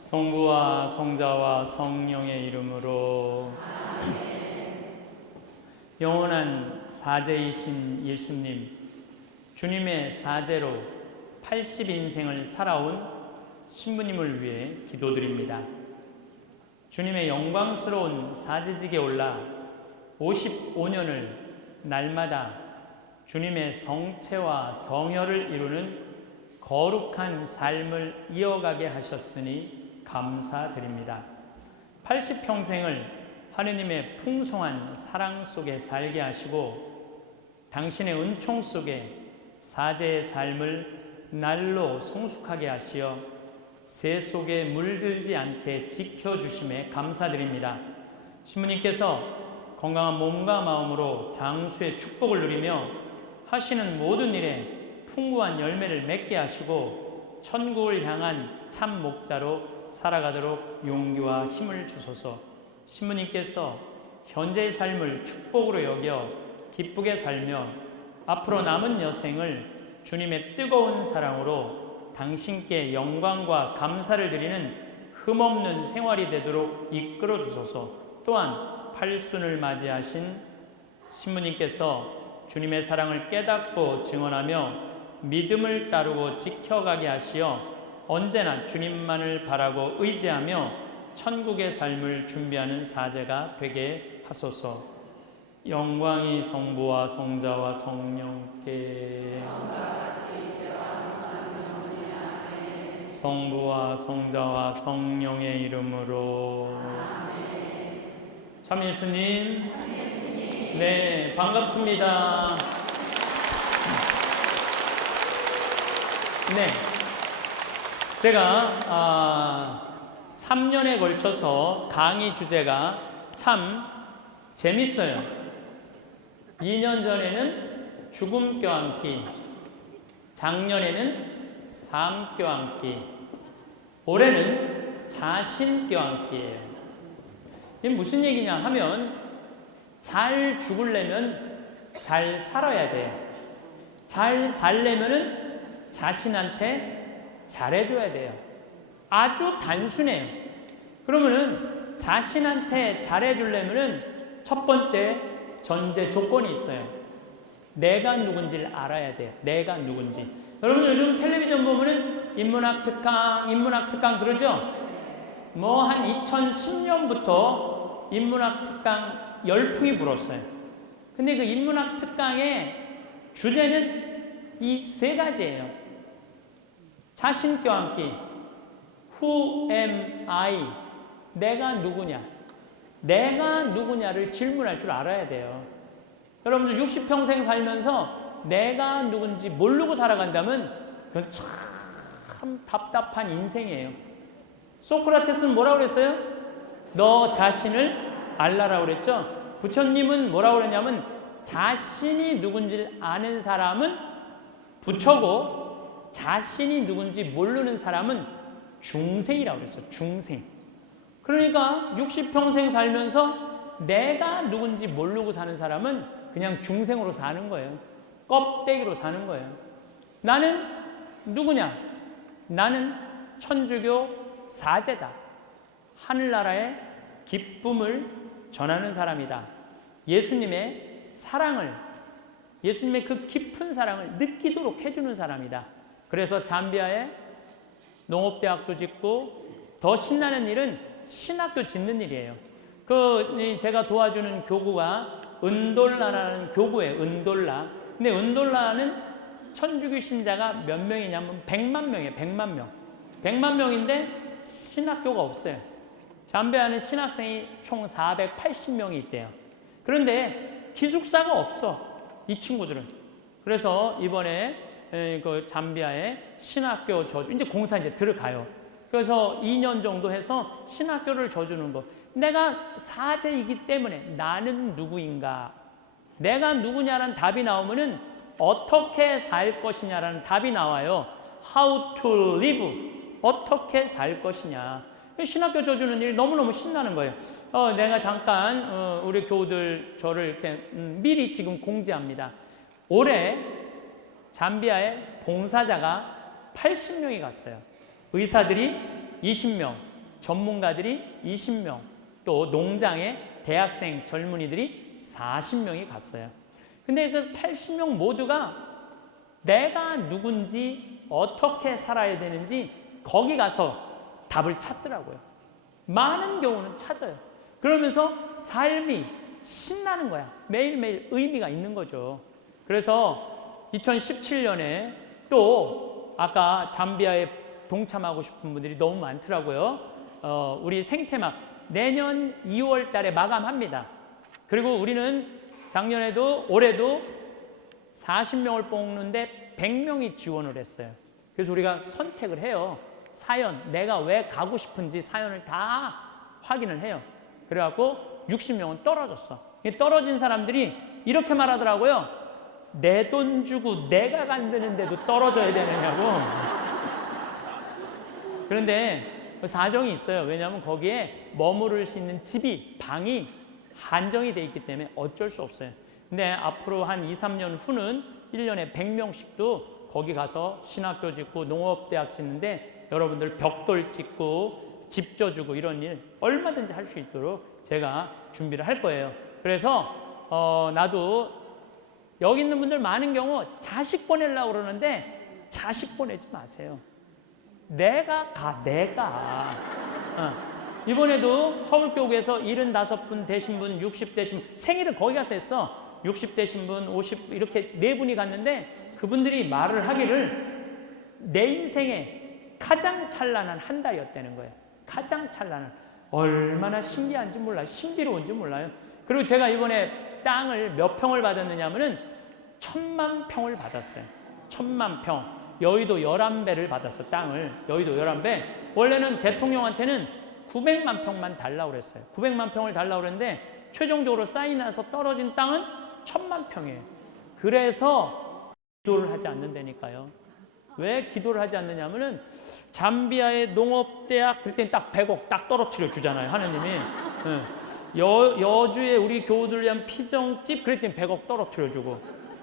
성부와 성자와 성령의 이름으로. 영원한 사제이신 예수님, 주님의 사제로 80인생을 살아온 신부님을 위해 기도드립니다. 주님의 영광스러운 사제직에 올라 55년을 날마다 주님의 성체와 성혈을 이루는 거룩한 삶을 이어가게 하셨으니 감사드립니다. 80평생을 하느님의 풍성한 사랑 속에 살게 하시고 당신의 은총 속에 사제의 삶을 날로 성숙하게 하시어 새 속에 물들지 않게 지켜주심에 감사드립니다. 신부님께서 건강한 몸과 마음으로 장수의 축복을 누리며 하시는 모든 일에 풍부한 열매를 맺게 하시고 천국을 향한 참 목자로 살아가도록 용기와 힘을 주소서. 신부님께서 현재의 삶을 축복으로 여겨 기쁘게 살며 앞으로 남은 여생을 주님의 뜨거운 사랑으로 당신께 영광과 감사를 드리는 흠없는 생활이 되도록 이끌어 주소서. 또한 팔순을 맞이하신 신부님께서 주님의 사랑을 깨닫고 증언하며 믿음을 따르고 지켜가게 하시어 언제나 주님만을 바라고 의지하며 천국의 삶을 준비하는 사제가 되게 하소서. 영광이 성부와 성자와 성령께, 성부와 성자와 성령의 이름으로. 참 예수님, 네, 반갑습니다. 네, 제가 3년에 걸쳐서 강의 주제가 참 재밌어요. 2년 전에는 죽음 껴안기, 작년에는 삶 껴안기, 올해는 자신 껴안기예요. 이게 무슨 얘기냐 하면 잘 죽으려면 잘 살아야 돼요. 잘 살려면은 자신한테 잘해줘야 돼요. 아주 단순해요. 그러면은 자신한테 잘해주려면은 첫 번째 전제 조건이 있어요. 내가 누군지를 알아야 돼요. 내가 누군지. 여러분 요즘 텔레비전 보면은 인문학 특강 그러죠? 뭐 한 2010년부터 인문학 특강 열풍이 불었어요. 근데 그 인문학 특강의 주제는 이 세 가지예요. 자신 껴안기, Who am I? 내가 누구냐? 내가 누구냐를 질문할 줄 알아야 돼요. 여러분들 60평생 살면서 내가 누군지 모르고 살아간다면 그건 참 답답한 인생이에요. 소크라테스는 뭐라고 그랬어요? 너 자신을 알라라고 그랬죠? 부처님은 뭐라고 그랬냐면 자신이 누군지를 아는 사람은 부처고 자신이 누군지 모르는 사람은 중생이라고 그랬어요. 중생. 그러니까 60평생 살면서 내가 누군지 모르고 사는 사람은 그냥 중생으로 사는 거예요. 껍데기로 사는 거예요. 나는 누구냐? 나는 천주교 사제다. 하늘나라의 기쁨을 전하는 사람이다. 예수님의 사랑을, 예수님의 그 깊은 사랑을 느끼도록 해주는 사람이다. 그래서 잠비아에 농업대학도 짓고 더 신나는 일은 신학교 짓는 일이에요. 제가 도와주는 교구가 은돌라라는 교구예요. 은돌라. 근데 은돌라는 천주교 신자가 몇 명이냐면 100만 명이에요. 100만 명. 100만 명인데 신학교가 없어요. 잠비아는 신학생이 총 480명이 있대요. 그런데 기숙사가 없어. 이 친구들은. 그래서 이번에 그 잠비아의 신학교 저주, 이제 공사 이제 들어가요. 그래서 2년 정도 해서 신학교를 져주는 거. 내가 사제이기 때문에 나는 누구인가? 내가 누구냐라는 답이 나오면은 어떻게 살 것이냐라는 답이 나와요. How to live. 어떻게 살 것이냐. 신학교 져주는 일이 너무너무 신나는 거예요. 내가 잠깐 우리 교우들 저를 이렇게 미리 지금 공지합니다. 올해 잠비아에 봉사자가 80명이 갔어요. 의사들이 20명, 전문가들이 20명, 또 농장에 대학생 젊은이들이 40명이 갔어요. 근데 그 80명 모두가 내가 누군지 어떻게 살아야 되는지 거기 가서 답을 찾더라고요. 많은 경우는 찾아요. 그러면서 삶이 신나는 거야. 매일매일 의미가 있는 거죠. 그래서 2017년에 또 아까 잠비아에 동참하고 싶은 분들이 너무 많더라고요. 우리 생태막 내년 2월 달에 마감합니다. 그리고 우리는 작년에도 올해도 40명을 뽑는데 100명이 지원을 했어요. 그래서 우리가 선택을 해요. 사연, 내가 왜 가고 싶은지 사연을 다 확인을 해요. 그래갖고 60명은 떨어졌어. 떨어진 사람들이 이렇게 말하더라고요. 내 돈 주고 내가 간다는데도 떨어져야 되느냐고. 그런데 사정이 있어요. 왜냐하면 거기에 머무를 수 있는 집이, 방이 한정이 돼 있기 때문에 어쩔 수 없어요. 근데 앞으로 한 2, 3년 후는 1년에 100명씩도 거기 가서 신학교 짓고 농업대학 짓는데 여러분들 벽돌 짓고 집 져주고 이런 일 얼마든지 할 수 있도록 제가 준비를 할 거예요. 그래서 나도 여기 있는 분들 많은 경우 자식 보내려고 그러는데 자식 보내지 마세요. 내가 가, 내가. 이번에도 서울교구에서 75분 되신 분, 60 되신 분, 생일을 거기 가서 했어. 60 되신 분, 50 이렇게 네 분이 갔는데 그분들이 말을 하기를 내 인생에 가장 찬란한 한 달이었다는 거예요. 가장 찬란한. 얼마나 신기한지 몰라요. 신비로운지 몰라요. 그리고 제가 이번에 땅을 몇 평을 받았느냐 하면은 1000만 평을 받았어요. 1000만 평. 여의도 11배를 받았어, 땅을. 여의도 11배. 원래는 대통령한테는 900만 평만 달라고 그랬어요. 900만 평을 달라고 그랬는데 최종적으로 사인해서 떨어진 땅은 1000만 평이에요. 그래서 기도를 하지 않는다니까요. 왜 기도를 하지 않느냐면은 잠비아의 농업대학 그럴 땐 딱 100억 딱 떨어뜨려 주잖아요, 하느님이. 여주에 우리 교우들 위한 피정집 그럴 땐 100억 떨어뜨려 주고.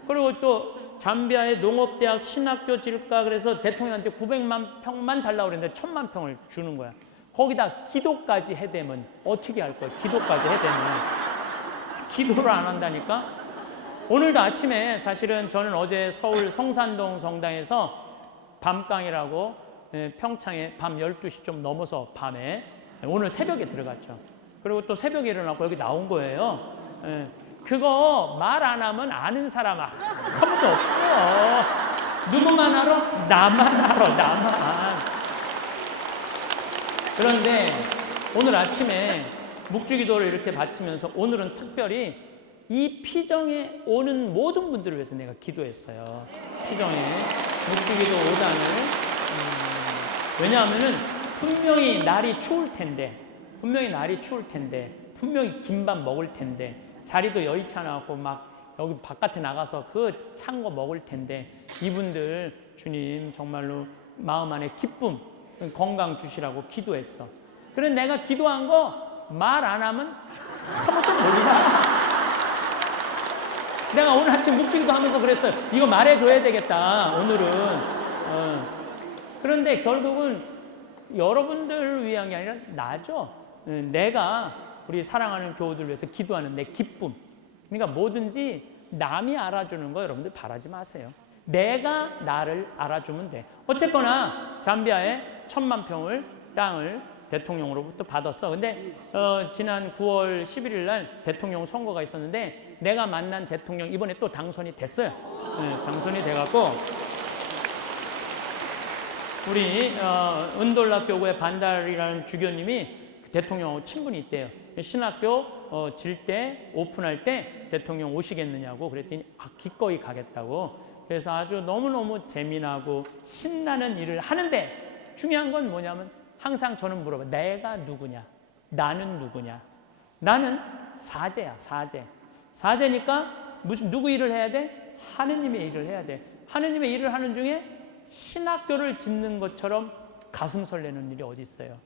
그리고 또 잠비아의 농업대학 신학교 질까 그래서 대통령한테 900만 평만 달라고 그랬는데 1000만 평을 주는 거야. 거기다 기도까지 해대면 어떻게 할 거야? 기도까지 해대면. 기도를 안 한다니까? 오늘도 아침에 사실은 저는 어제 서울 성산동 성당에서 밤강이라고 평창에 밤 12시 좀 넘어서 밤에 오늘 새벽에 들어갔죠. 그리고 또 새벽에 일어나고 여기 나온 거예요. 그거 말 안 하면 아는 사람 아무도 없어요. 누구만 알아? 나만 알아, 나만. 그런데 오늘 아침에 묵주기도를 이렇게 바치면서 오늘은 특별히 이 피정에 오는 모든 분들을 위해서 내가 기도했어요. 피정에 묵주기도 5장을. 왜냐하면은 분명히 날이 추울 텐데, 분명히 김밥 먹을 텐데, 자리도 여의치 않아갖고 막 여기 바깥에 나가서 그 찬 거 먹을 텐데 이분들 주님 정말로 마음 안에 기쁨, 건강 주시라고 기도했어. 그래 내가 기도한 거 말 안 하면 아무것도 몰라. 내가 오늘 아침 묵주기도 하면서 그랬어요. 이거 말해줘야 되겠다 오늘은. 그런데 결국은 여러분들을 위한 게 아니라 나죠. 내가 우리 사랑하는 교우들 위해서 기도하는 내 기쁨. 그러니까 뭐든지 남이 알아주는 거 여러분들 바라지 마세요. 내가 나를 알아주면 돼. 어쨌거나 잠비아에 1000만 평을 땅을 대통령으로부터 받았어. 근데 지난 9월 11일 날 대통령 선거가 있었는데 내가 만난 대통령 이번에 또 당선이 됐어요. 당선이 돼갖고 우리 은돌락 교구의 반달이라는 주교님이 대통령하고 친분이 있대요. 신학교 질 때 오픈할 때 대통령 오시겠느냐고 그랬더니 기꺼이 가겠다고. 그래서 아주 너무너무 재미나고 신나는 일을 하는데 중요한 건 뭐냐면 항상 저는 물어봐. 내가 누구냐? 나는 누구냐? 나는 사제야, 사제. 사제니까 누구 일을 해야 돼? 하느님의 일을 해야 돼. 하느님의 일을 하는 중에 신학교를 짓는 것처럼 가슴 설레는 일이 어디 있어요?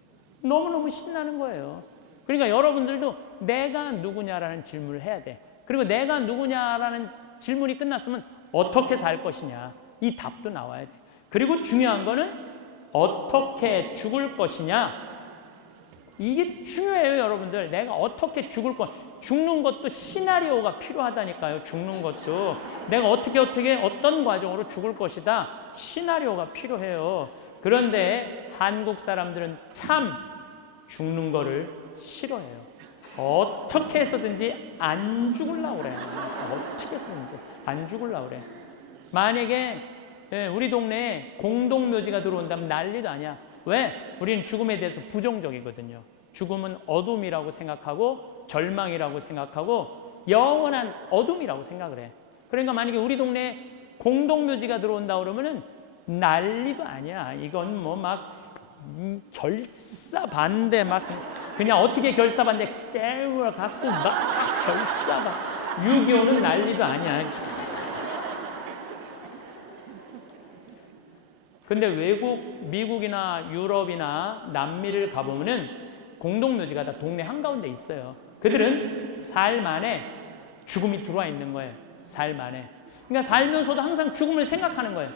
너무너무 신나는 거예요. 그러니까 여러분들도 내가 누구냐라는 질문을 해야 돼. 그리고 내가 누구냐라는 질문이 끝났으면 어떻게 살 것이냐 이 답도 나와야 돼. 그리고 중요한 거는 어떻게 죽을 것이냐 이게 중요해요, 여러분들. 내가 어떻게 죽는 것도 시나리오가 필요하다니까요. 죽는 것도 내가 어떻게 어떤 과정으로 죽을 것이다. 시나리오가 필요해요. 그런데 한국 사람들은 참 죽는 거를 싫어해요. 어떻게 해서든지 안 죽으려고 그래. 어떻게 해서든지 안 죽으려고 그래. 만약에 우리 동네에 공동묘지가 들어온다면 난리도 아니야. 왜? 우리는 죽음에 대해서 부정적이거든요. 죽음은 어둠이라고 생각하고 절망이라고 생각하고 영원한 어둠이라고 생각을 해. 그러니까 만약에 우리 동네에 공동묘지가 들어온다 그러면은 난리도 아니야. 이건 뭐 막 결사반대 막 그냥 어떻게 결사반대 깨우러 갖고 막 결사반 6.25는 난리도 아니야. 근데 외국, 미국이나 유럽이나 남미를 가보면은 공동묘지가 다 동네 한가운데 있어요. 그들은 삶 안에 죽음이 들어와 있는 거예요. 삶 안에. 그러니까 살면서도 항상 죽음을 생각하는 거예요.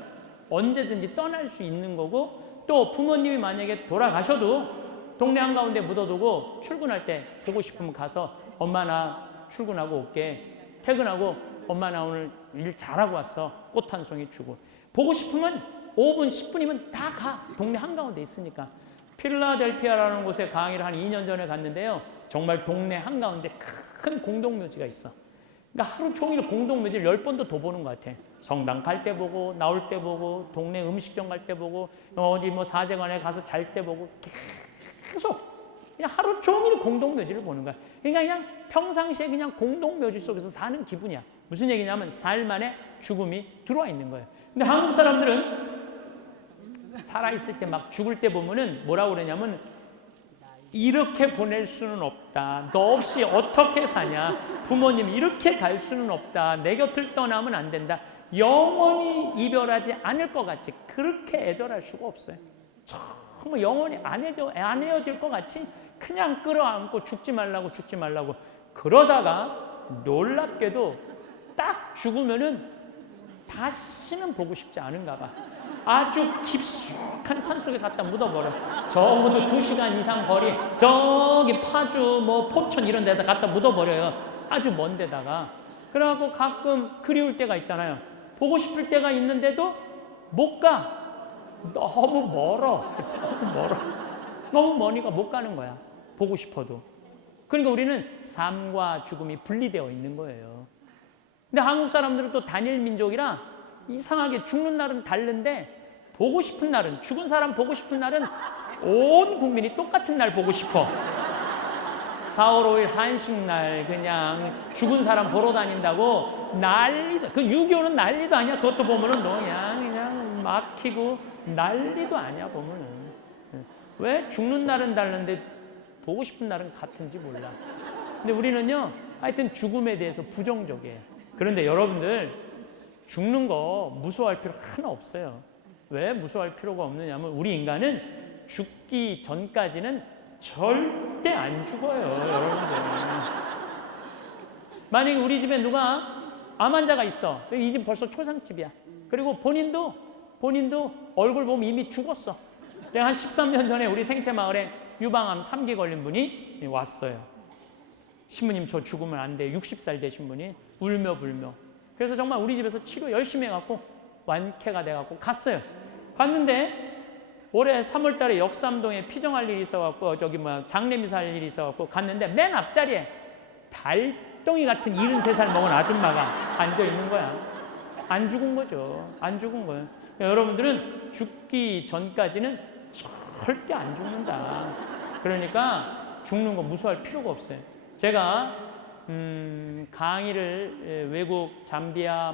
언제든지 떠날 수 있는 거고, 또 부모님이 만약에 돌아가셔도 동네 한가운데 묻어두고 출근할 때 보고 싶으면 가서 엄마 나 출근하고 올게. 퇴근하고 엄마 나 오늘 일 잘하고 왔어. 꽃 한 송이 주고. 보고 싶으면 5분, 10분이면 다 가. 동네 한가운데 있으니까. 필라델피아라는 곳에 강의를 한 2년 전에 갔는데요. 정말 동네 한가운데 큰 공동묘지가 있어. 그러니까 하루 종일 공동묘지를 10번도 더 보는 것 같아. 성당 갈 때 보고, 나올 때 보고, 동네 음식점 갈 때 보고, 어디 뭐 사제관에 가서 잘 때 보고, 계속 그냥 하루 종일 공동묘지를 보는 거야. 그러니까 그냥 평상시에 그냥 공동묘지 속에서 사는 기분이야. 무슨 얘기냐면 삶 안에 죽음이 들어와 있는 거예요. 근데 한국 사람들은 살아있을 때 막 죽을 때 보면은 뭐라고 그러냐면 이렇게 보낼 수는 없다. 너 없이 어떻게 사냐. 부모님 이렇게 갈 수는 없다. 내 곁을 떠나면 안 된다. 영원히 이별하지 않을 것 같이 그렇게 애절할 수가 없어요. 정말 영원히 안 헤어질 것 같이 그냥 끌어안고 죽지 말라고 그러다가 놀랍게도 딱 죽으면은 다시는 보고 싶지 않은가 봐. 아주 깊숙한 산속에 갖다 묻어버려. 적어도 2시간 이상 거리, 저기 파주, 뭐 포천 이런 데다 갖다 묻어버려요. 아주 먼 데다가. 그래갖고 가끔 그리울 때가 있잖아요. 보고 싶을 때가 있는데도 못 가. 너무 멀어. 너무 머니까 못 가는 거야. 보고 싶어도. 그러니까 우리는 삶과 죽음이 분리되어 있는 거예요. 근데 한국 사람들은 또 단일 민족이라 이상하게 죽는 날은 다른데 보고 싶은 날은, 죽은 사람 보고 싶은 날은 온 국민이 똑같은 날 보고 싶어. 4월 5일 한식날 그냥 죽은 사람 보러 다닌다고 난리도, 그 6.25는 난리도 아니야. 그것도 보면은 그냥 막히고 난리도 아니야 보면은. 왜 죽는 날은 다른데 보고 싶은 날은 같은지 몰라. 근데 우리는요 하여튼 죽음에 대해서 부정적이에요. 그런데 여러분들 죽는 거 무서워할 필요 하나 없어요. 왜 무서워할 필요가 없느냐면 우리 인간은 죽기 전까지는 절대 안 죽어요. 여러분들. 만약에 우리 집에 누가 암 환자가 있어. 이 집 벌써 초상집이야. 그리고 본인도 얼굴 보면 이미 죽었어. 제가 한 13년 전에 우리 생태마을에 유방암 3기 걸린 분이 왔어요. 신부님 저 죽으면 안 돼. 60살 되신 분이 울며 불며. 그래서 정말 우리 집에서 치료 열심히 해갖고 완쾌가 돼갖고 갔어요. 갔는데 올해 3월 달에 역삼동에 피정할 일이 있어갖고 장례미사 할 일이 있어갖고 갔는데 맨 앞자리에 달덩이 같은 73살 먹은 아줌마가 앉아있는 거야. 안 죽은 거죠. 안 죽은 거예요. 여러분들은 죽기 전까지는 절대 안 죽는다. 그러니까 죽는 거 무서워할 필요가 없어요. 제가 강의를 외국 잠비아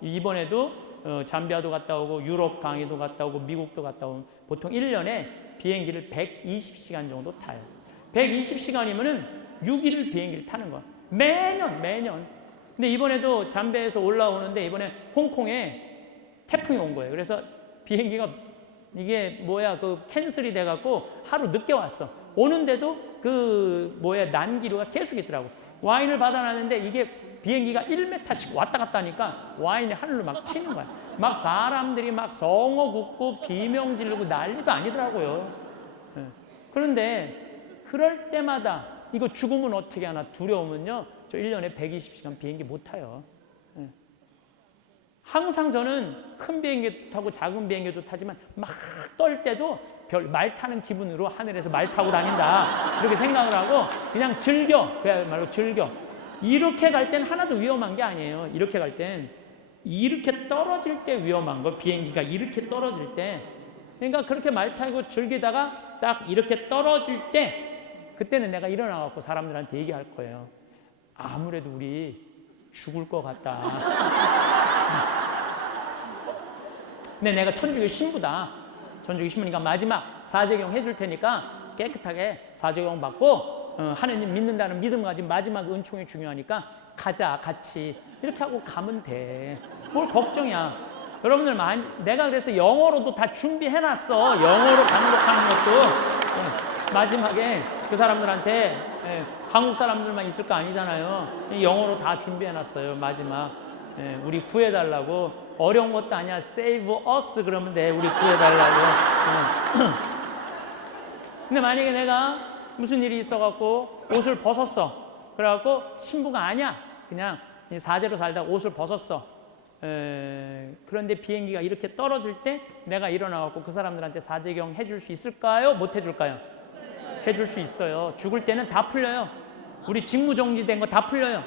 이번에도 잠비아도 갔다 오고 유럽 강의도 갔다 오고 미국도 갔다 오고 보통 1년에 비행기를 120시간 정도 타요. 120시간이면은 6일을 비행기를 타는 거야. 매년. 근데 이번에도 잠비아에서 올라오는데 이번에 홍콩에 태풍이 온 거예요. 그래서 비행기가 캔슬이 돼갖고 하루 늦게 왔어. 오는데도 난기류가 계속 있더라고. 와인을 받아놨는데 이게 비행기가 1m씩 왔다 갔다 하니까 와인이 하늘로 막 튀는 거야. 막 사람들이 막 성어 굽고 비명 지르고 난리도 아니더라고요. 그런데 그럴 때마다 이거 죽으면 어떻게 하나 두려우면요. 저 1년에 120시간 비행기 못 타요. 항상 저는 큰 비행기도 타고 작은 비행기도 타지만 막 떨 때도 말 타는 기분으로 하늘에서 말 타고 다닌다. 이렇게 생각을 하고 그냥 즐겨. 그야말로 즐겨. 이렇게 갈 땐 하나도 위험한 게 아니에요. 이렇게 갈 땐. 이렇게 떨어질 때 위험한 거. 비행기가 이렇게 떨어질 때. 그러니까 그렇게 말 타고 즐기다가 딱 이렇게 떨어질 때 그때는 내가 일어나갖고 사람들한테 얘기할 거예요. 아무래도 우리 죽을 것 같다. 근데 내가 천주교 신부다. 천주교 신부니까 마지막 사제경 해줄 테니까 깨끗하게 사제경 받고 하느님 믿는다는 믿음 가진 마지막 은총이 중요하니까 가자 같이 이렇게 하고 가면 돼. 뭘 걱정이야. 여러분들 내가 그래서 영어로도 다 준비해놨어. 영어로 강력하는 것도 마지막에 그 사람들한테 한국 사람들만 있을 거 아니잖아요. 영어로 다 준비해놨어요. 마지막 우리 구해달라고. 어려운 것도 아니야. Save us 그러면 돼. 우리 구해달라고. 근데 만약에 내가 무슨 일이 있어갖고 옷을 벗었어. 그래갖고 신부가 아니야. 그냥 사제로 살다 옷을 벗었어. 그런데 비행기가 이렇게 떨어질 때 내가 일어나갖고 그 사람들한테 사제경 해줄 수 있을까요? 못 해줄까요? 해줄 수 있어요. 죽을 때는 다 풀려요. 우리 직무정지된 거 다 풀려요.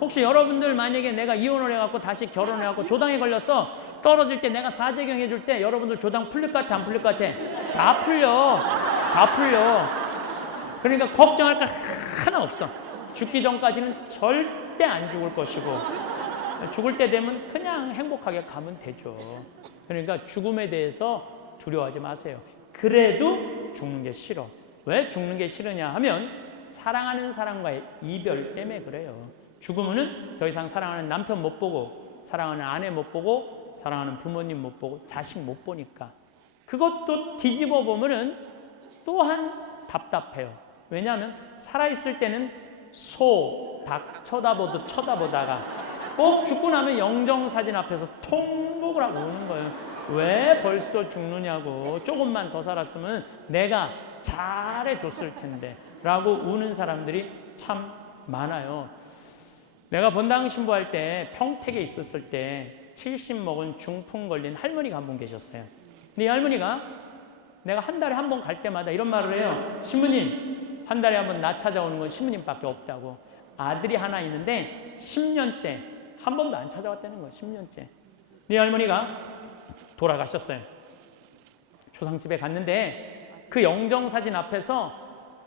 혹시 여러분들 만약에 내가 이혼을 해갖고 다시 결혼해갖고 조당에 걸렸어. 떨어질 때 내가 사제경 해줄 때 여러분들 조당 풀릴 것 같아? 안 풀릴 것 같아? 다 풀려. 다 풀려. 그러니까 걱정할 거 하나 없어. 죽기 전까지는 절대 안 죽을 것이고 죽을 때 되면 그냥 행복하게 가면 되죠. 그러니까 죽음에 대해서 두려워하지 마세요. 그래도 죽는 게 싫어. 왜 죽는 게 싫으냐 하면 사랑하는 사람과의 이별 때문에 그래요. 죽으면은 더 이상 사랑하는 남편 못 보고 사랑하는 아내 못 보고 사랑하는 부모님 못 보고 자식 못 보니까 그것도 뒤집어 보면은 또한 답답해요. 왜냐하면 살아있을 때는 소, 닭 쳐다보다가 꼭 죽고 나면 영정사진 앞에서 통곡을 하고 우는 거예요. 왜 벌써 죽느냐고. 조금만 더 살았으면 내가 잘해줬을 텐데 라고 우는 사람들이 참 많아요. 내가 본당 신부할 때 평택에 있었을 때 70 먹은 중풍 걸린 할머니가 한 분 계셨어요. 근데 이 할머니가 내가 한 달에 한 번 갈 때마다 이런 말을 해요. 신부님, 한 달에 한 번 나 찾아오는 건 신부님밖에 없다고. 아들이 하나 있는데 10년째 한 번도 안 찾아왔다는 거예요. 10년째. 네 할머니가 돌아가셨어요. 초상집에 갔는데 그 영정사진 앞에서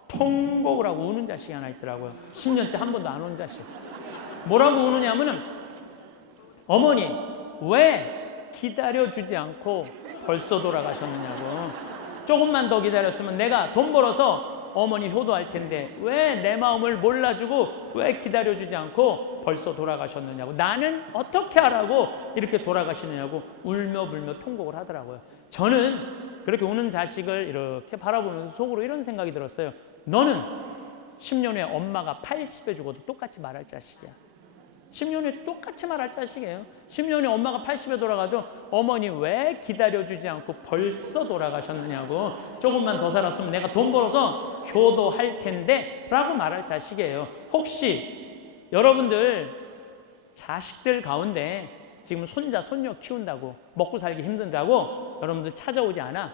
통곡을 하고 우는 자식이 하나 있더라고요. 10년째 한 번도 안 온 자식. 뭐라고 우느냐면은 어머니 왜 기다려주지 않고 벌써 돌아가셨느냐고. 조금만 더 기다렸으면 내가 돈 벌어서 어머니 효도할 텐데 왜 내 마음을 몰라주고 왜 기다려주지 않고 벌써 돌아가셨느냐고. 나는 어떻게 하라고 이렇게 돌아가시느냐고 울며 불며 통곡을 하더라고요. 저는 그렇게 우는 자식을 이렇게 바라보면서 속으로 이런 생각이 들었어요. 너는 10년 후에 엄마가 80에 죽어도 똑같이 말할 자식이야. 10년 후에 똑같이 말할 자식이에요. 10년 후에 엄마가 80에 돌아가도 어머니 왜 기다려주지 않고 벌써 돌아가셨느냐고. 조금만 더 살았으면 내가 돈 벌어서 효도할 텐데 라고 말할 자식이에요. 혹시 여러분들 자식들 가운데 지금 손자 손녀 키운다고 먹고 살기 힘든다고 여러분들 찾아오지 않아?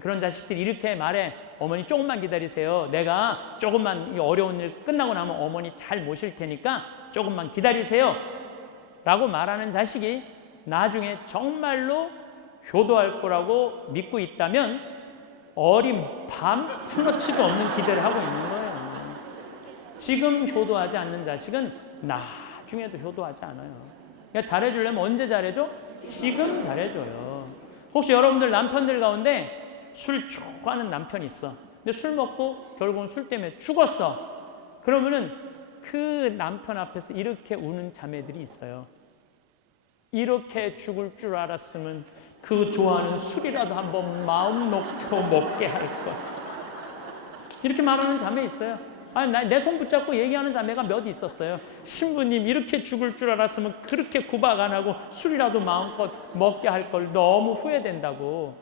그런 자식들이 이렇게 말해. 어머니 조금만 기다리세요. 내가 조금만 이 어려운 일 끝나고 나면 어머니 잘 모실 테니까 조금만 기다리세요 라고 말하는 자식이 나중에 정말로 효도할 거라고 믿고 있다면 어린 밤 푸너치도 없는 기대를 하고 있는 거예요. 지금 효도하지 않는 자식은 나중에도 효도하지 않아요. 그러니까 잘해주려면 언제 잘해줘? 지금 잘해줘요. 혹시 여러분들 남편들 가운데 술 좋아하는 남편이 있어. 근데 술 먹고 결국은 술 때문에 죽었어. 그러면은 그 남편 앞에서 이렇게 우는 자매들이 있어요. 이렇게 죽을 줄 알았으면 그 좋아하는 술이라도 한번 마음 놓고 먹게 할 것. 이렇게 말하는 자매 있어요. 아니, 내 손 붙잡고 얘기하는 자매가 몇 있었어요. 신부님 이렇게 죽을 줄 알았으면 그렇게 구박 안 하고 술이라도 마음껏 먹게 할 걸 너무 후회된다고.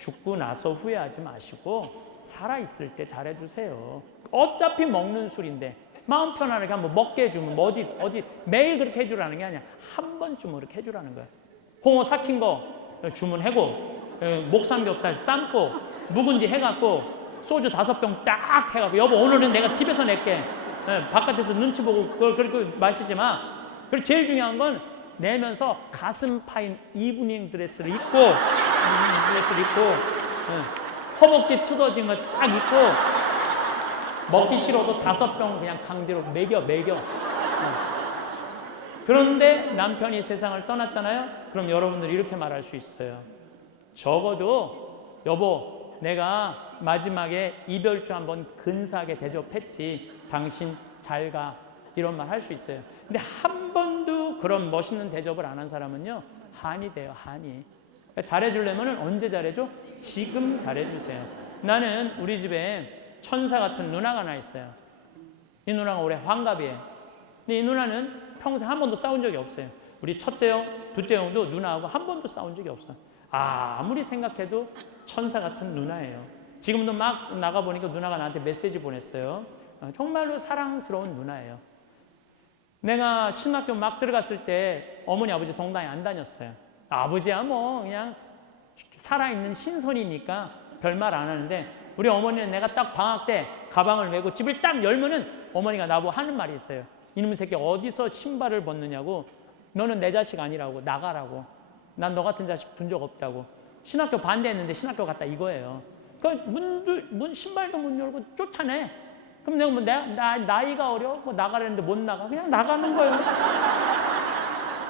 죽고 나서 후회하지 마시고 살아있을 때 잘해주세요. 어차피 먹는 술인데 마음 편안하게 한번 먹게 해주면 뭐 어디 매일 그렇게 해주라는 게 아니야. 한 번쯤 그렇게 해주라는 거야. 홍어 삭힌 거 주문하고 목삼겹살 삶고 묵은지 해갖고 소주 5병 딱 해갖고 여보 오늘은 내가 집에서 낼게. 바깥에서 눈치 보고 그렇게 마시지 마. 그리고 제일 중요한 건 내면서 가슴 파인 이브닝 드레스를 입고 허벅지 뜯어진 거 쫙 입고 먹기 싫어도 5병 그냥 강제로 먹여. 그런데 남편이 세상을 떠났잖아요. 그럼 여러분들이 이렇게 말할 수 있어요. 적어도 여보 내가 마지막에 이별주 한번 근사하게 대접했지. 당신 잘 가. 이런 말 할 수 있어요. 근데 한 번도 그런 멋있는 대접을 안 한 사람은요. 한이 돼요. 한이. 잘해주려면 언제 잘해줘? 지금 잘해주세요. 나는 우리 집에 천사 같은 누나가 하나 있어요. 이 누나가 올해 환갑이에요. 근데 이 누나는 평생 한 번도 싸운 적이 없어요. 우리 첫째 형, 둘째 형도 누나하고 한 번도 싸운 적이 없어요. 아무리 생각해도 천사 같은 누나예요. 지금도 막 나가보니까 누나가 나한테 메시지 보냈어요. 정말로 사랑스러운 누나예요. 내가 신학교 막 들어갔을 때 어머니 아버지 성당에 안 다녔어요. 아버지야 뭐 그냥 살아있는 신선이니까 별말 안 하는데 우리 어머니는 내가 딱 방학 때 가방을 메고 집을 딱 열면은 어머니가 나보고 하는 말이 있어요. 이놈의 새끼 어디서 신발을 벗느냐고. 너는 내 자식 아니라고. 나가라고. 난 너 같은 자식 둔 적 없다고. 신학교 반대했는데 신학교 갔다 이거예요. 문 신발도 못 열고 쫓아내. 그럼 내가 뭐 나이가 어려? 뭐 나가라는데 못 나가. 그냥 나가는 거예요.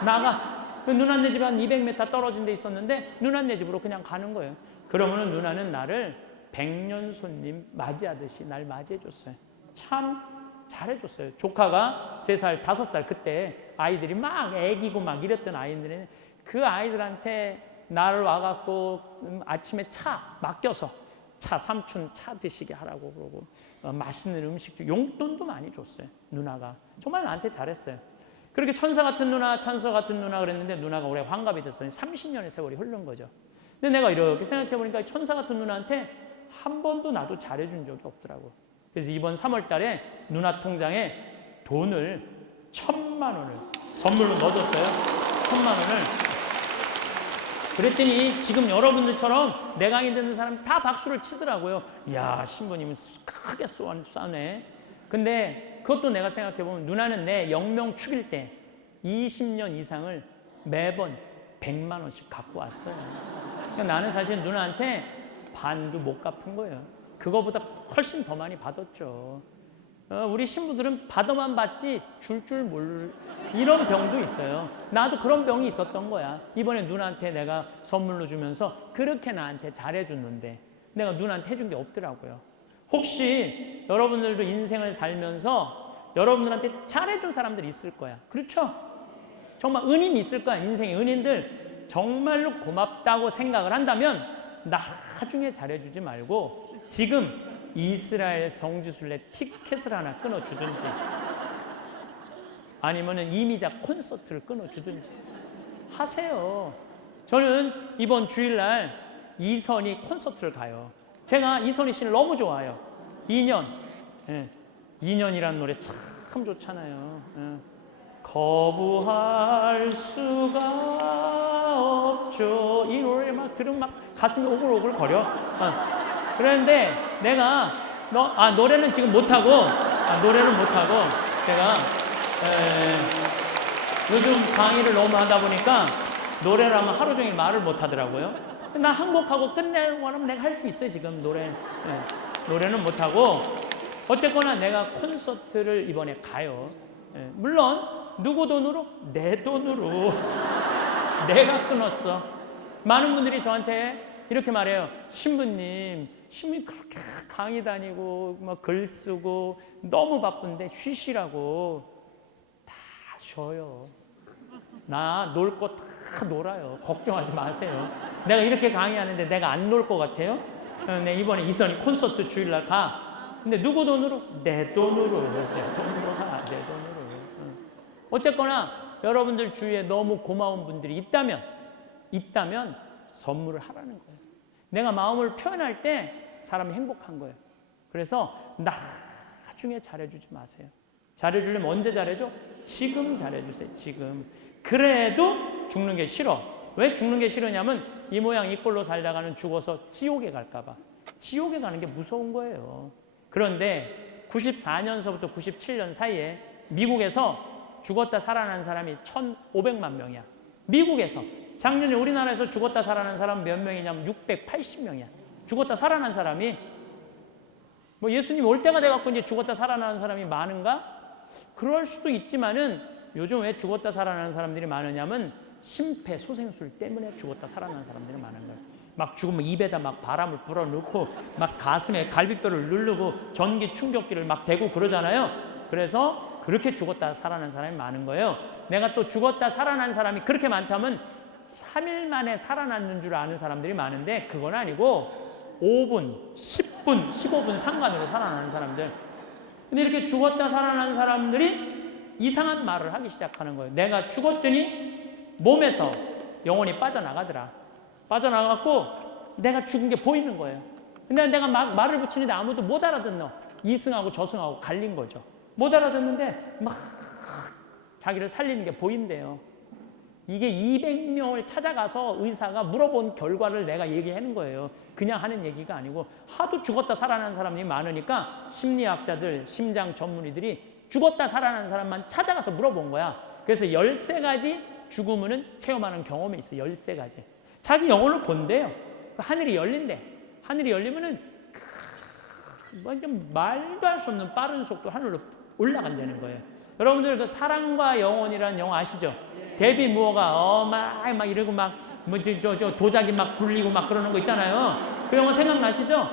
나가. 누나네 집 한 200m 떨어진 데 있었는데 누나네 집으로 그냥 가는 거예요. 그러면은 누나는 나를 백년손님 맞이하듯이 날 맞이해줬어요. 참 잘해줬어요. 조카가 3살, 5살 그때 아이들이 막 애기고 막 이랬던 아이들은 그 아이들한테 나를 와갖고 아침에 차 맡겨서 삼촌 차 드시게 하라고 그러고 맛있는 음식 용돈도 많이 줬어요. 누나가 정말 나한테 잘했어요. 그렇게 천사 같은 누나, 찬서 같은 누나 그랬는데 누나가 올해 환갑이 됐으니 30년의 세월이 흐른 거죠. 근데 내가 이렇게 생각해 보니까 천사 같은 누나한테 한 번도 나도 잘해준 적이 없더라고. 그래서 이번 3월 달에 누나 통장에 돈을 1,000만 원을 선물로 넣어줬어요. 1,000만 원을. 그랬더니 지금 여러분들처럼 내 강의 듣는 사람이 다 박수를 치더라고요. 이야, 신부님은 크게 쏘네. 근데 그것도 내가 생각해보면 누나는 내 영명 축일 때 20년 이상을 매번 100만 원씩 갖고 왔어요. 그러니까 나는 사실 누나한테 반도 못 갚은 거예요. 그거보다 훨씬 더 많이 받았죠. 우리 신부들은 받아만 받지 줄 모를 이런 병도 있어요. 나도 그런 병이 있었던 거야. 이번에 누나한테 내가 선물로 주면서 그렇게 나한테 잘해줬는데 내가 누나한테 해준 게 없더라고요. 혹시 여러분들도 인생을 살면서 여러분들한테 잘해준 사람들이 있을 거야. 그렇죠? 정말 은인이 있을 거야. 인생의 은인들 정말로 고맙다고 생각을 한다면 나중에 잘해주지 말고 지금 이스라엘 성지순례 티켓을 하나 끊어주든지 아니면 이미자 콘서트를 끊어주든지 하세요. 저는 이번 주일날 이선희 콘서트를 가요. 제가 이선희 씨를 너무 좋아해요. 2년. 예. 2년이라는 노래 참 좋잖아요. 예. 거부할 수가 없죠. 이 노래 막 들으면 막 가슴이 오글오글 거려. 그런데 내가 노래는 지금 못하고 제가 요즘 강의를 너무 하다 보니까 노래를 하면 하루 종일 말을 못 하더라고요. 나 한곡하고 끝내고 하면 내가 할 수 있어요. 지금 노래는 못하고 어쨌거나 내가 콘서트를 이번에 가요. 물론 누구 돈으로? 내 돈으로. 내가 끊었어. 많은 분들이 저한테 이렇게 말해요. 신부님 그렇게 강의 다니고 막 글 쓰고 너무 바쁜데 쉬시라고. 다 쉬어요. 나 놀 거 다 놀아요. 걱정하지 마세요. 내가 이렇게 강의하는데 내가 안 놀 것 같아요? 네, 이번에 이선희 콘서트 주일날 가. 근데 누구 돈으로? 내 돈으로 가. 내 돈으로. 어쨌거나 여러분들 주위에 너무 고마운 분들이 있다면 선물을 하라는 거예요. 내가 마음을 표현할 때 사람이 행복한 거예요. 그래서 나중에 잘해주지 마세요. 잘해주려면 언제 잘해줘? 지금 잘해주세요. 지금. 그래도 죽는 게 싫어. 왜 죽는 게 싫으냐면 이 모양 이 꼴로 살다가는 죽어서 지옥에 갈까 봐. 지옥에 가는 게 무서운 거예요. 그런데 94년서부터 97년 사이에 미국에서 죽었다 살아난 사람이 1,500만 명이야. 미국에서. 작년에 우리나라에서 죽었다 살아난 사람 몇 명이냐면 680명이야. 죽었다 살아난 사람이. 뭐 예수님 올 때가 돼갖고 이제 죽었다 살아나는 사람이 많은가? 그럴 수도 있지만은 요즘 왜 죽었다 살아나는 사람들이 많으냐면 심폐소생술 때문에 죽었다 살아나는 사람들이 많은 거예요. 막 죽으면 입에다 막 바람을 불어넣고 막 가슴에 갈비뼈를 누르고 전기 충격기를 막 대고 그러잖아요. 그래서 그렇게 죽었다 살아난 사람이 많은 거예요. 내가 또 죽었다 살아난 사람이 그렇게 많다면 3일 만에 살아났는 줄 아는 사람들이 많은데 그건 아니고 5분, 10분, 15분 상관으로 살아나는 사람들. 근데 이렇게 죽었다 살아난 사람들이 이상한 말을 하기 시작하는 거예요. 내가 죽었더니 몸에서 영혼이 빠져나가더라. 빠져나갔고 내가 죽은 게 보이는 거예요. 근데 내가 막 말을 붙이는데 아무도 못 알아듣노. 이승하고 저승하고 갈린 거죠. 못 알아듣는데 막 자기를 살리는 게 보인대요. 이게 200명을 찾아가서 의사가 물어본 결과를 내가 얘기하는 거예요. 그냥 하는 얘기가 아니고 하도 죽었다 살아난 사람이 많으니까 심리학자들, 심장 전문의들이 죽었다 살아난 사람만 찾아가서 물어본 거야. 그래서 13가지 죽음은 체험하는 경험이 있어. 13가지. 자기 영혼을 본대요. 하늘이 열린대. 하늘이 열리면은 완전 말도 할 수 없는 빠른 속도 하늘로 올라간다는 거예요. 여러분들 그 사랑과 영혼이라는 영화 아시죠? 데비 무어가 막 이러고 막 저 도자기 막 굴리고 막 그러는 거 있잖아요. 그 영화 생각나시죠?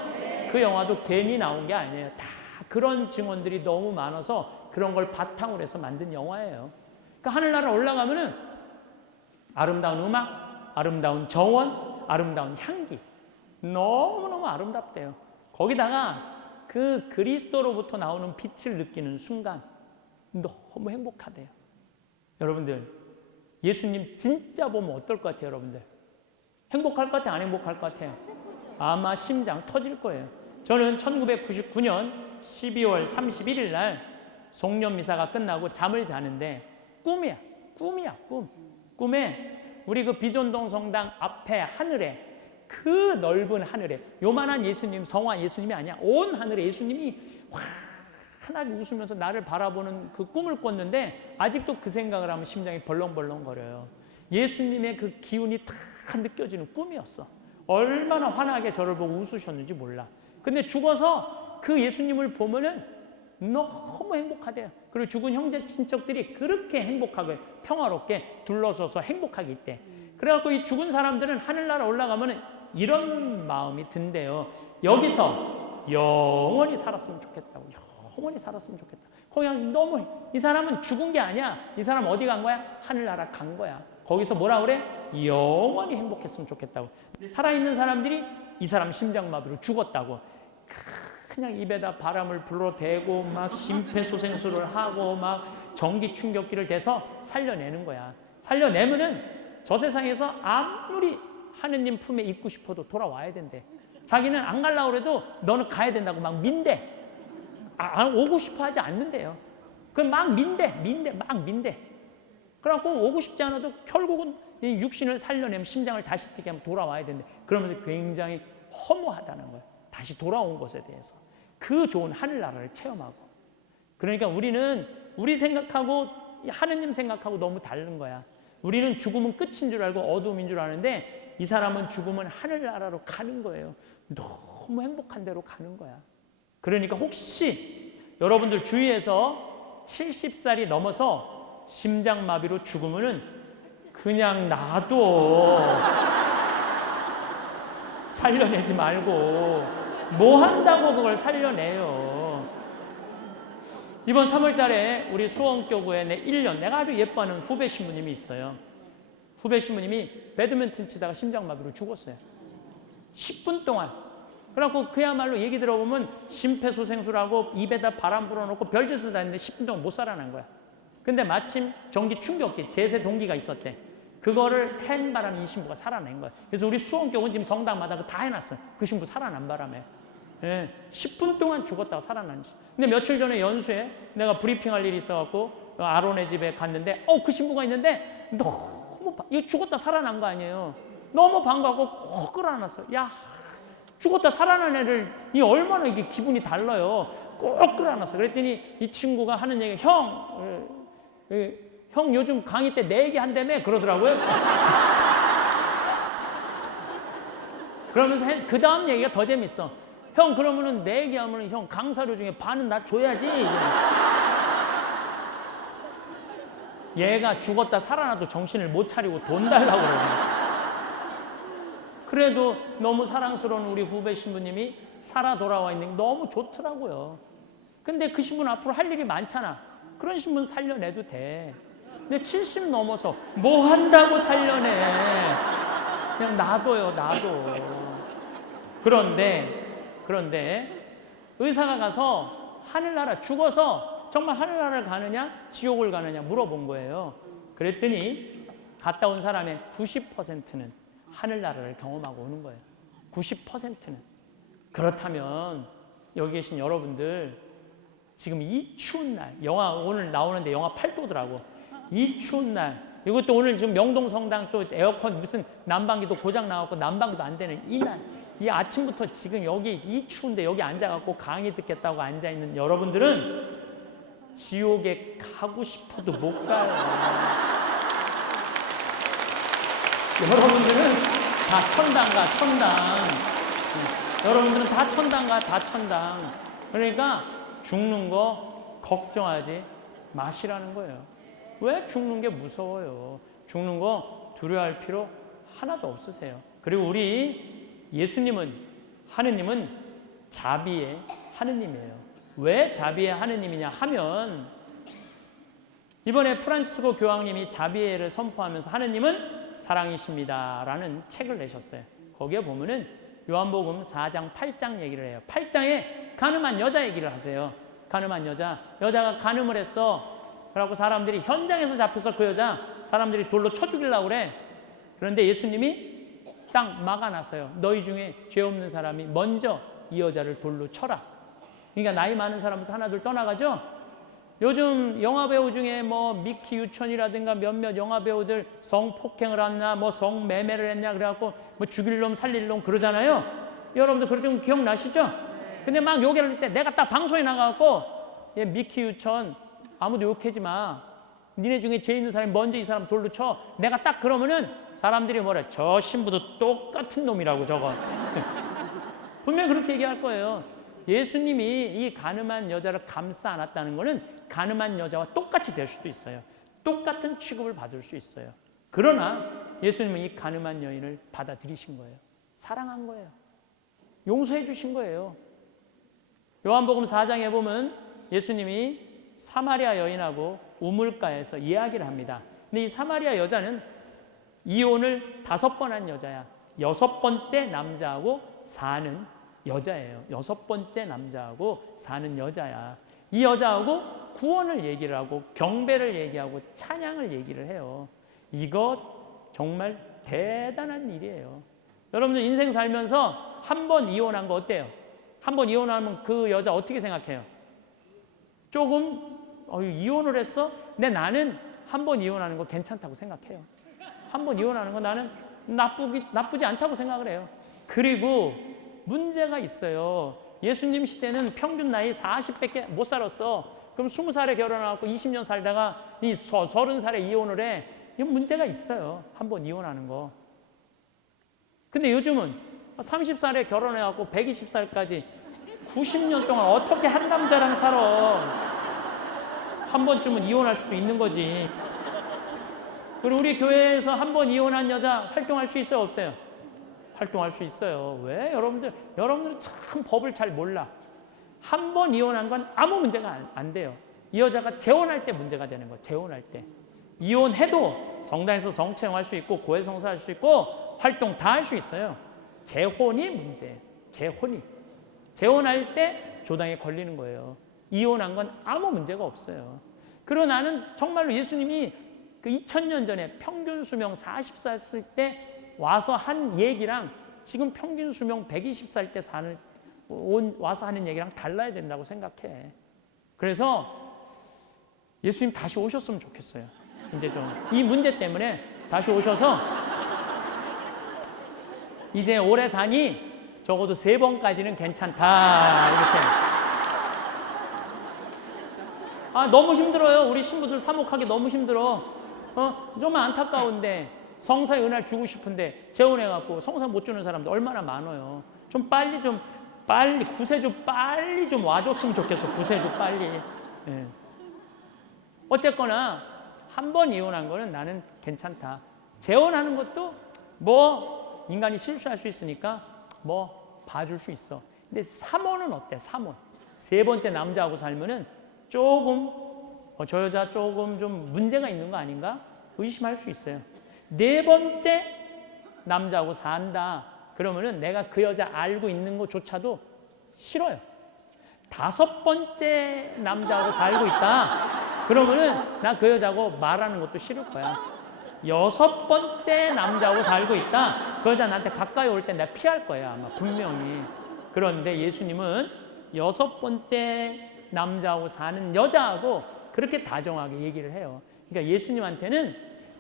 그 영화도 괜히 나온 게 아니에요. 다 그런 증언들이 너무 많아서 그런 걸 바탕으로 해서 만든 영화예요. 그러니까 하늘나라 올라가면은 아름다운 음악, 아름다운 정원, 아름다운 향기. 너무너무 아름답대요. 거기다가 그 그리스도로부터 나오는 빛을 느끼는 순간 너무 행복하대요. 여러분들 예수님 진짜 보면 어떨 것 같아요, 여러분들? 행복할 것 같아요, 안 행복할 것 같아요? 아마 심장 터질 거예요. 저는 1999년 12월 31일 날 송년미사가 끝나고 잠을 자는데 꿈이야, 꿈. 꿈에 우리 그 비전동 성당 앞에 하늘에 그 넓은 하늘에 요만한 예수님, 성화 예수님이 아니야. 온 하늘에 예수님이 환하게 웃으면서 나를 바라보는 그 꿈을 꿨는데 아직도 그 생각을 하면 심장이 벌렁벌렁거려요. 예수님의 그 기운이 다 느껴지는 꿈이었어. 얼마나 환하게 저를 보고 웃으셨는지 몰라. 근데 죽어서 그 예수님을 보면은 너무 행복하대요. 그리고 죽은 형제 친척들이 그렇게 행복하게 평화롭게 둘러서서 행복하게 있대. 그래갖고 이 죽은 사람들은 하늘나라 올라가면은 이런 마음이 든대요. 여기서 영원히 살았으면 좋겠다고. 영원히 살았으면 좋겠다. 그냥 너무 이 사람은 죽은 게 아니야. 이 사람 어디 간 거야? 하늘나라 간 거야. 거기서 뭐라 그래? 영원히 행복했으면 좋겠다고. 살아있는 사람들이 이 사람 심장마비로 죽었다고. 그냥 입에다 바람을 불어대고 막 심폐소생술을 하고 막 전기 충격기를 대서 살려내는 거야. 살려내면은 저 세상에서 아무리 하느님 품에 있고 싶어도 돌아와야 된대. 자기는 안 가려고 그래도 너는 가야 된다고 막 민대. 오고 싶어 하지 않는데요. 그럼 막 민대. 그래갖고 오고 싶지 않아도 결국은 이 육신을 살려내면 심장을 다시 뛰게 하면 돌아와야 된대. 그러면서 굉장히 허무하다는 거예요. 다시 돌아온 것에 대해서. 그 좋은 하늘나라를 체험하고. 그러니까 우리는 우리 생각하고 하느님 생각하고 너무 다른 거야. 우리는 죽음은 끝인 줄 알고 어둠인 줄 아는데 이 사람은 죽음은 하늘나라로 가는 거예요. 너무 행복한 데로 가는 거야. 그러니까 혹시 여러분들 주위에서 70살이 넘어서 심장마비로 죽으면은 그냥 놔둬. 살려내지 말고 뭐 한다고 그걸 살려내요. 이번 3월 달에 우리 수원교구에 1년 내가 아주 예뻐하는 후배 신부님이 있어요. 후배 신부님이 배드민턴 치다가 심장마비로 죽었어요. 10분 동안. 그래갖고 그야말로 얘기 들어보면 심폐소생술하고 입에다 바람 불어넣고 별짓을 다 했는데 10분 동안 못 살아난 거야. 근데 마침 전기 충격기, 제세 동기가 있었대. 그거를 한 바람에 이 신부가 살아낸 거예요. 그래서 우리 수원교회는 지금 성당마다 다 해놨어요. 그 신부 살아난 바람에. 예, 10분 동안 죽었다가 살아난지. 근데 며칠 전에 연수에 내가 브리핑할 일이 있어갖고 아론의 집에 갔는데 그 신부가 있는데 너무 이거 죽었다 살아난 거 아니에요. 너무 반가워 꼭 끌어안았어. 야, 죽었다 살아난 애를 이 얼마나 이게 기분이 달라요. 꼭 끌어안았어. 그랬더니 이 친구가 하는 얘기가 형 요즘 강의 때 내 얘기 한다며 그러더라고요. 그러면서 그 다음 얘기가 더 재밌어. 형 그러면은 내 얘기하면은 형 강사료 중에 반은 나 줘야지. 얘가 죽었다 살아나도 정신을 못 차리고 돈 달라고 그러네. 그래도 너무 사랑스러운 우리 후배 신부님이 살아 돌아와 있는 게 너무 좋더라고요. 근데 그 신부는 앞으로 할 일이 많잖아. 그런 신부는 살려내도 돼. 근데 70 넘어서 뭐 한다고 살려내. 그냥 놔둬요, 놔둬. 그런데 의사가 가서 하늘나라 죽어서 정말 하늘나라를 가느냐 지옥을 가느냐 물어본 거예요. 그랬더니 갔다 온 사람의 90%는 하늘나라를 경험하고 오는 거예요. 90%는. 그렇다면 여기 계신 여러분들 지금 이 추운 날, 영하 오늘 나오는데 영하 8도더라고. 이 추운 날, 이것도 오늘 지금 명동성당 또 에어컨 무슨 난방기도 고장 나왔고 난방도 안 되는 이 날, 이 아침부터 지금 여기 이 추운데 여기 앉아갖고 강의 듣겠다고 앉아있는 여러분들은 지옥에 가고 싶어도 못 가요. 여러분들은 다 천당 가, 천당. 여러분들은 다 천당 가, 다 천당. 그러니까 죽는 거 걱정하지 마시라는 거예요. 왜 죽는 게 무서워요? 죽는 거 두려워할 필요 하나도 없으세요. 그리고 우리 예수님은, 하느님은 자비의 하느님이에요. 왜 자비의 하느님이냐 하면 이번에 프란치스코 교황님이 자비를 선포하면서 하느님은 사랑이십니다 라는 책을 내셨어요. 거기에 보면은 요한복음 4장 8장 얘기를 해요. 8장에 가늠한 여자 얘기를 하세요. 가늠한 여자가 가늠을 했어. 그래갖고 사람들이 현장에서 잡혀서 그 여자 사람들이 돌로 쳐 죽이려고 그래. 그런데 예수님이 딱 막아놨어요. 너희 중에 죄 없는 사람이 먼저 이 여자를 돌로 쳐라. 그러니까 나이 많은 사람부터 하나둘 떠나가죠. 요즘 영화배우 중에 뭐 미키 유천이라든가 몇몇 영화배우들 성폭행을 했나 뭐 성매매를 했냐 그래갖고 뭐 죽일 놈 살릴 놈 그러잖아요. 여러분들 그런 거 기억나시죠? 근데 막 욕을 할 때 내가 딱 방송에 나가갖고 얘 미키 유천 아무도 욕하지 마. 니네 중에 죄 있는 사람이 먼저 이 사람 돌로 쳐. 내가 딱 그러면은 사람들이 뭐래? 저 신부도 똑같은 놈이라고 저거. 분명히 그렇게 얘기할 거예요. 예수님이 이 가늠한 여자를 감싸 안았다는 거는 가늠한 여자와 똑같이 될 수도 있어요. 똑같은 취급을 받을 수 있어요. 그러나 예수님은 이 가늠한 여인을 받아들이신 거예요. 사랑한 거예요. 용서해 주신 거예요. 요한복음 4장에 보면 예수님이 사마리아 여인하고 우물가에서 이야기를 합니다. 근데 이 사마리아 여자는 이혼을 5번 한 여자야. 6번째 남자하고 사는 여자예요. 6번째 남자하고 사는 여자야. 이 여자하고 구원을 얘기를 하고 경배를 얘기하고 찬양을 얘기를 해요. 이것 정말 대단한 일이에요. 여러분들 인생 살면서 한 번 이혼한 거 어때요? 한 번 이혼하면 그 여자 어떻게 생각해요? 조금 이혼을 했어? 근데 나는 한 번 이혼하는 거 괜찮다고 생각해요. 한 번 이혼하는 거 나는 나쁘지 않다고 생각을 해요. 그리고 문제가 있어요. 예수님 시대는 평균 나이 40밖에 못 살았어. 그럼 20살에 결혼하고 20년 살다가 이 30살에 이혼을 해. 이건 문제가 있어요. 한 번 이혼하는 거. 근데 요즘은 30살에 결혼해갖고 120살까지 90년 동안 어떻게 한 남자랑 살아. 한 번쯤은 이혼할 수도 있는 거지. 그리고 우리 교회에서 한 번 이혼한 여자 활동할 수 있어요? 없어요? 활동할 수 있어요. 왜? 여러분들은 참 법을 잘 몰라. 한 번 이혼한 건 아무 문제가 안 돼요. 이 여자가 재혼할 때 문제가 되는 거예요. 재혼할 때. 이혼해도 성당에서 성채용할 수 있고 고해 성사할 수 있고 활동 다 할 수 있어요. 재혼이 문제예요. 재혼할 때 조당에 걸리는 거예요. 이혼한 건 아무 문제가 없어요. 그리고 나는 정말로 예수님이 그 2000년 전에 평균 수명 40살 때 와서 한 얘기랑 지금 평균 수명 120살 때 와서 하는 얘기랑 달라야 된다고 생각해. 그래서 예수님 다시 오셨으면 좋겠어요. 이제 좀 이 문제 때문에 다시 오셔서 이제 오래 사니 적어도 3번까지는 괜찮다 이렇게. 너무 힘들어요. 우리 신부들 사목하기 너무 힘들어. 좀 안타까운데 성사의 은혜를 주고 싶은데 재혼해갖고 성사 못 주는 사람들 얼마나 많아요. 좀 빨리 구세주 빨리 좀 와줬으면 좋겠어. 구세주 빨리. 예. 어쨌거나 한 번 이혼한 거는 나는 괜찮다. 재혼하는 것도 뭐 인간이 실수할 수 있으니까 뭐 봐줄 수 있어. 근데 3호는 어때? 3호. 3번째 남자하고 살면은 조금 저 여자 조금 좀 문제가 있는 거 아닌가? 의심할 수 있어요. 4번째 남자하고 산다. 그러면은 내가 그 여자 알고 있는 것조차도 싫어요. 5번째 남자하고 살고 있다. 그러면은 나 그 여자하고 말하는 것도 싫을 거야. 6번째 남자하고 살고 있다. 그 여자 나한테 가까이 올 때 내가 피할 거야 아마 분명히. 그런데 예수님은 6번째 남자하고 사는 여자하고 그렇게 다정하게 얘기를 해요. 그러니까 예수님한테는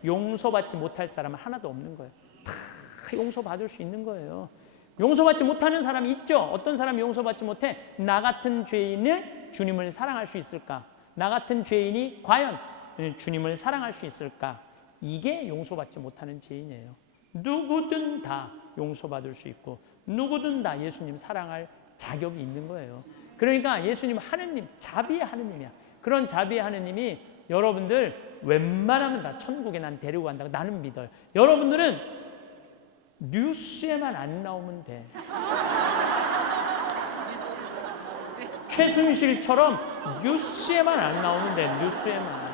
용서받지 못할 사람은 하나도 없는 거예요. 다 용서받을 수 있는 거예요. 용서받지 못하는 사람이 있죠. 어떤 사람이 용서받지 못해? 나 같은 죄인을 주님을 사랑할 수 있을까? 나 같은 죄인이 과연 주님을 사랑할 수 있을까? 이게 용서받지 못하는 죄인이에요. 누구든 다 용서받을 수 있고 누구든 다 예수님 사랑할 자격이 있는 거예요. 그러니까 예수님 하느님, 자비의 하느님이야. 그런 자비의 하느님이 여러분들 웬만하면 다 천국에 난 데리고 간다고 나는 믿어요. 여러분들은 뉴스에만 안 나오면 돼. 최순실처럼 뉴스에만 안 나오면 돼. 뉴스에만.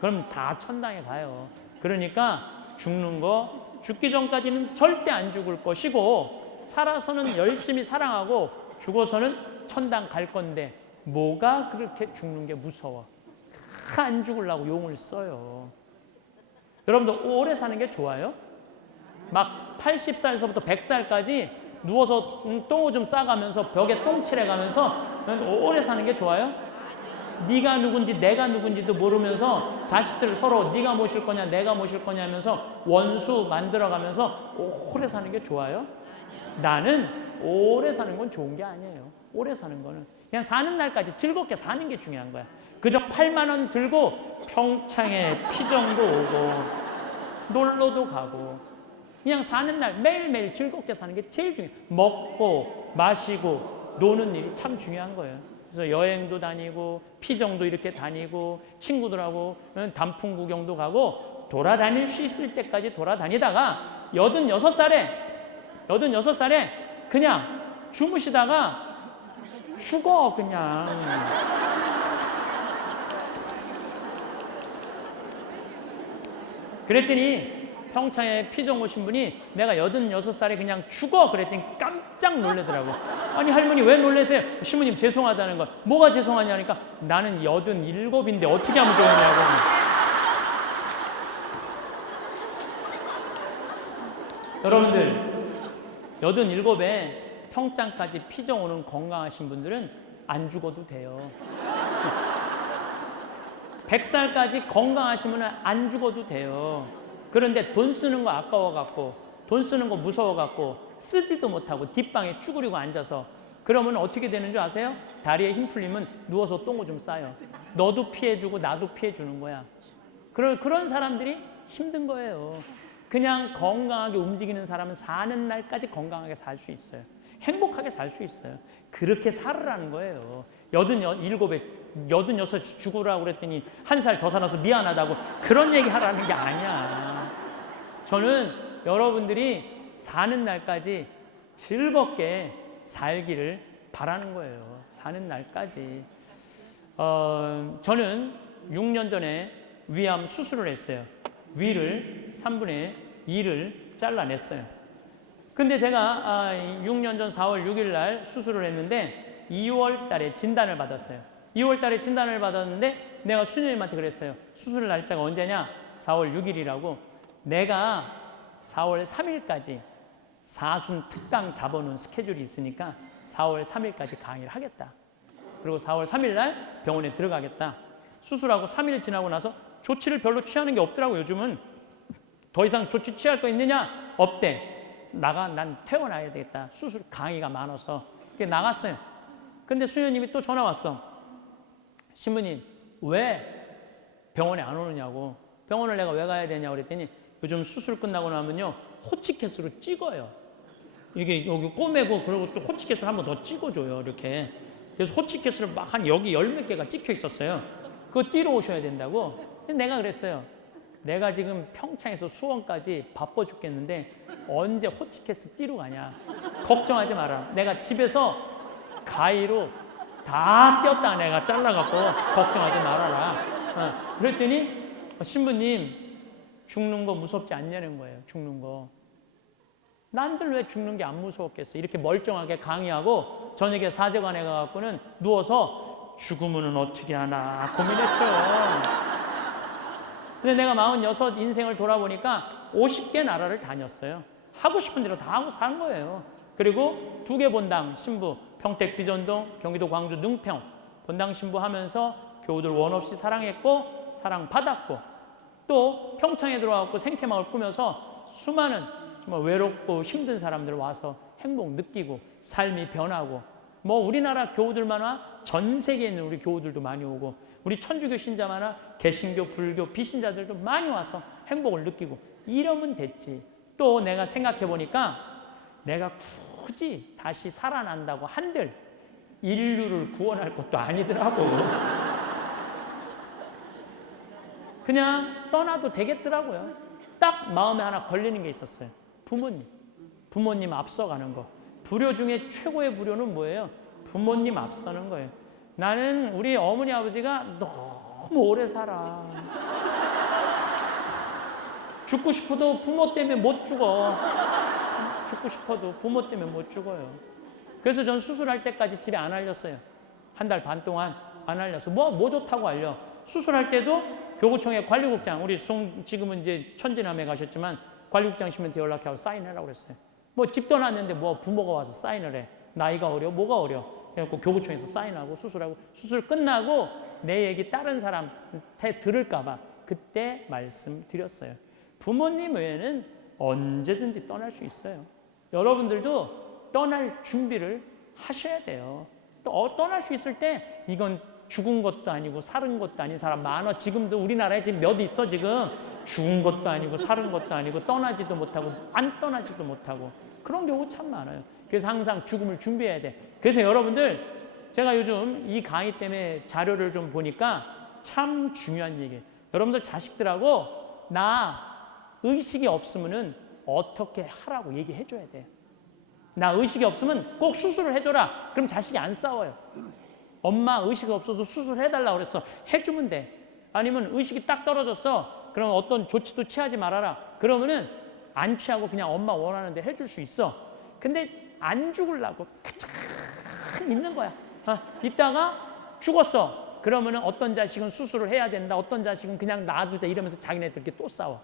그럼 다 천당에 가요. 그러니까 죽는 거 죽기 전까지는 절대 안 죽을 것이고 살아서는 열심히 사랑하고 죽어서는 천당 갈 건데 뭐가 그렇게 죽는 게 무서워. 안 죽으려고 용을 써요. 여러분들 오래 사는 게 좋아요? 막 80살에서부터 100살까지 누워서 똥오줌 싸가면서 벽에 똥 칠해가면서 오래 사는 게 좋아요? 네가 누군지 내가 누군지도 모르면서 자식들 서로 네가 모실 거냐 내가 모실 거냐 하면서 원수 만들어가면서 오래 사는 게 좋아요? 나는 오래 사는 건 좋은 게 아니에요. 오래 사는 거는 그냥 사는 날까지 즐겁게 사는 게 중요한 거야. 그저 8만 원 들고 평창에 피정도 오고 놀러도 가고 그냥 사는 날 매일매일 즐겁게 사는 게 제일 중요해요. 먹고 마시고 노는 일이 참 중요한 거예요. 그래서 여행도 다니고 피정도 이렇게 다니고 친구들하고 단풍 구경도 가고 돌아다닐 수 있을 때까지 돌아다니다가 86살에 그냥 주무시다가 죽어 그냥. 그랬더니 평창에 피정 오신 분이 내가 86살에 그냥 죽어 그랬더니 깜짝 놀라더라고. 아니 할머니 왜 놀라세요? 시부님 죄송하다는 거. 뭐가 죄송하냐니까 나는 87인데 어떻게 하면 좋으냐고. 여러분들 87에 평창까지 피정 오는 건강하신 분들은 안 죽어도 돼요. 100살까지 건강하시면 안 죽어도 돼요. 그런데 돈 쓰는 거 아까워갖고 돈 쓰는 거 무서워갖고 쓰지도 못하고 뒷방에 쭈그리고 앉아서 그러면 어떻게 되는 줄 아세요? 다리에 힘 풀리면 누워서 똥오줌 싸요. 너도 피해주고 나도 피해주는 거야. 그런 사람들이 힘든 거예요. 그냥 건강하게 움직이는 사람은 사는 날까지 건강하게 살 수 있어요. 행복하게 살 수 있어요. 그렇게 살으라는 거예요. 86에 죽으라고 그랬더니 한 살 더 살아서 미안하다고 그런 얘기 하라는 게 아니야. 저는 여러분들이 사는 날까지 즐겁게 살기를 바라는 거예요. 사는 날까지. 저는 6년 전에 위암 수술을 했어요. 위를 3분의 2를 잘라냈어요. 근데 제가 6년 전 4월 6일 날 수술을 했는데 2월 달에 진단을 받았어요. 2월 달에 진단을 받았는데 내가 수녀님한테 그랬어요. 수술 날짜가 언제냐? 4월 6일이라고. 내가 4월 3일까지 사순 특강 잡아놓은 스케줄이 있으니까 4월 3일까지 강의를 하겠다. 그리고 4월 3일 날 병원에 들어가겠다. 수술하고 3일 지나고 나서 조치를 별로 취하는 게 없더라고. 요즘은 더 이상 조치 취할 거 있느냐? 없대. 난 퇴원해야 되겠다. 수술 강의가 많아서. 그게 나갔어요. 근데 수녀님이 또 전화 왔어. 신부님 왜 병원에 안 오느냐고. 병원을 내가 왜 가야 되냐고 그랬더니 요즘 수술 끝나고 나면요 호치키스로 찍어요. 이게 여기 꼬매고 그리고 또 호치키스를 한 번 더 찍어줘요. 이렇게. 그래서 호치키스를 막 한 여기 10몇 개가 찍혀 있었어요. 그거 띄러 오셔야 된다고. 내가 그랬어요. 내가 지금 평창에서 수원까지 바빠 죽겠는데 언제 호치키스 띄러 가냐. 걱정하지 마라. 내가 집에서 가위로 다 띄었다 내가 잘라갖고 걱정하지 말아라. 그랬더니 신부님 죽는 거 무섭지 않냐는 거예요. 죽는 거. 난들 왜 죽는 게 안 무서웠겠어. 이렇게 멀쩡하게 강의하고 저녁에 사제관에 가갖고는 누워서 죽으면 어떻게 하나 고민했죠. 근데 내가 46 인생을 돌아보니까 50개 나라를 다녔어요. 하고 싶은 대로 다 하고 산 거예요. 그리고 2개 본당 신부, 평택 비전동, 경기도 광주 능평 본당 신부 하면서 교우들 원 없이 사랑했고 사랑받았고 또 평창에 들어와서 생태마을 꾸며서 수많은 정말 외롭고 힘든 사람들 와서 행복 느끼고 삶이 변하고 뭐 우리나라 교우들만 전 세계에 있는 우리 교우들도 많이 오고 우리 천주교 신자만아 개신교, 불교, 비신자들도 많이 와서 행복을 느끼고 이러면 됐지. 또 내가 생각해 보니까 내가 굳이 다시 살아난다고 한들 인류를 구원할 것도 아니더라고. 그냥 떠나도 되겠더라고요. 딱 마음에 하나 걸리는 게 있었어요. 부모님 앞서가는 거. 불효 중에 최고의 불효는 뭐예요? 부모님 앞서는 거예요. 나는 우리 어머니 아버지가 너무 오래 살아. 죽고 싶어도 부모 때문에 못 죽어. 죽고 싶어도 부모 때문에 못 죽어요. 그래서 전 수술할 때까지 집에 안 알렸어요. 1달 반 동안 안 알렸어. 뭐 좋다고 알려. 수술할 때도 교구청의 관리국장, 우리 지금은 이제 천진암에 가셨지만 관리국장님한테 연락하고 사인하라고 그랬어요. 뭐 집 떠났는데 뭐 부모가 와서 사인을 해. 나이가 어려? 뭐가 어려? 그래갖고 교구청에서 사인하고 수술하고 수술 끝나고 내 얘기 다른 사람한테 들을까봐 그때 말씀드렸어요. 부모님 외에는 언제든지 떠날 수 있어요. 여러분들도 떠날 준비를 하셔야 돼요. 또 떠날 수 있을 때 이건 죽은 것도 아니고 살은 것도 아닌 사람 많아. 지금도 우리나라에 지금 몇 있어 지금. 죽은 것도 아니고 살은 것도 아니고 떠나지도 못하고 안 떠나지도 못하고 그런 경우 참 많아요. 그래서 항상 죽음을 준비해야 돼. 그래서 여러분들 제가 요즘 이 강의 때문에 자료를 좀 보니까 참 중요한 얘기예요. 여러분들 자식들하고 나 의식이 없으면은 어떻게 하라고 얘기해 줘야 돼. 나 의식이 없으면 꼭 수술을 해줘라. 그럼 자식이 안 싸워요. 엄마 의식이 없어도 수술해달라고 그랬어. 해주면 돼. 아니면 의식이 딱 떨어졌어. 그럼 어떤 조치도 취하지 말아라. 그러면은 안 취하고 그냥 엄마 원하는 대로 해줄 수 있어. 근데 안 죽으려고 가장 있는 거야. 이따가 죽었어. 그러면은 어떤 자식은 수술을 해야 된다. 어떤 자식은 그냥 놔두자 이러면서 자기네들끼리 또 싸워.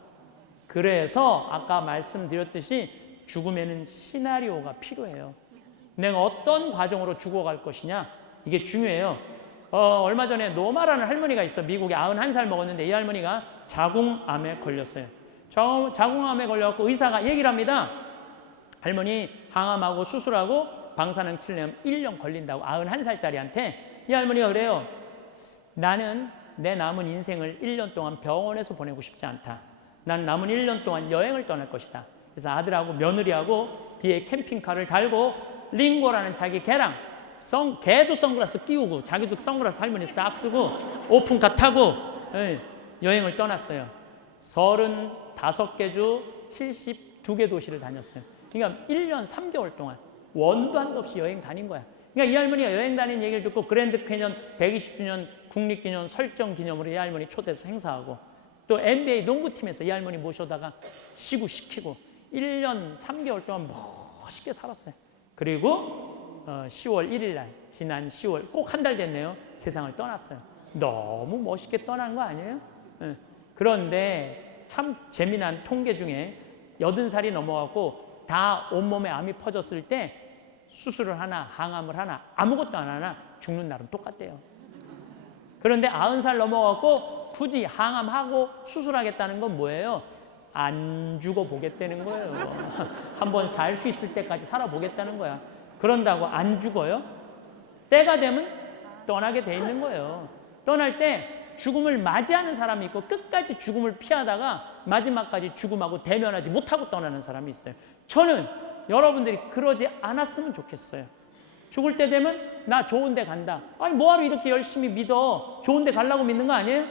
그래서 아까 말씀드렸듯이 죽음에는 시나리오가 필요해요. 내가 어떤 과정으로 죽어갈 것이냐. 이게 중요해요. 얼마 전에 노마라는 할머니가 있어. 미국에 91살 먹었는데 이 할머니가 자궁암에 걸렸어요. 자궁암에 걸려서 의사가 얘기를 합니다. 할머니 항암하고 수술하고 방사능 치료하면 1년 걸린다고 91살짜리한테 이 할머니가 그래요. 나는 내 남은 인생을 1년 동안 병원에서 보내고 싶지 않다. 난 남은 1년 동안 여행을 떠날 것이다. 그래서 아들하고 며느리하고 뒤에 캠핑카를 달고 링고라는 자기 개랑 개도 선글라스 끼우고 자기도 선글라스 할머니 딱 쓰고 오픈카 타고 여행을 떠났어요. 35개 주 72개 도시를 다녔어요. 그러니까 1년 3개월 동안 원도 한도 없이 여행 다닌 거야. 그러니까 이 할머니가 여행 다닌 얘기를 듣고 그랜드 캐년 120주년 국립기념 설정 기념으로 이 할머니 초대해서 행사하고 또 NBA 농구팀에서 이 할머니 모셔다가 시구시키고 1년 3개월 동안 멋있게 살았어요. 그리고 10월 1일 날, 지난 10월 꼭 한 달 됐네요. 세상을 떠났어요. 너무 멋있게 떠난 거 아니에요? 그런데 참 재미난 통계 중에 80살이 넘어가고 다 온몸에 암이 퍼졌을 때 수술을 하나 항암을 하나 아무것도 안 하나 죽는 날은 똑같대요. 그런데 90살 넘어가고 굳이 항암하고 수술하겠다는 건 뭐예요? 안 죽어보겠다는 거예요. 한번 살 수 있을 때까지 살아보겠다는 거야. 그런다고 안 죽어요? 때가 되면 떠나게 돼 있는 거예요. 떠날 때 죽음을 맞이하는 사람이 있고 끝까지 죽음을 피하다가 마지막까지 죽음하고 대면하지 못하고 떠나는 사람이 있어요. 저는 여러분들이 그러지 않았으면 좋겠어요. 죽을 때 되면 나 좋은 데 간다. 아니 뭐하러 이렇게 열심히 믿어? 좋은 데 가려고 믿는 거 아니에요?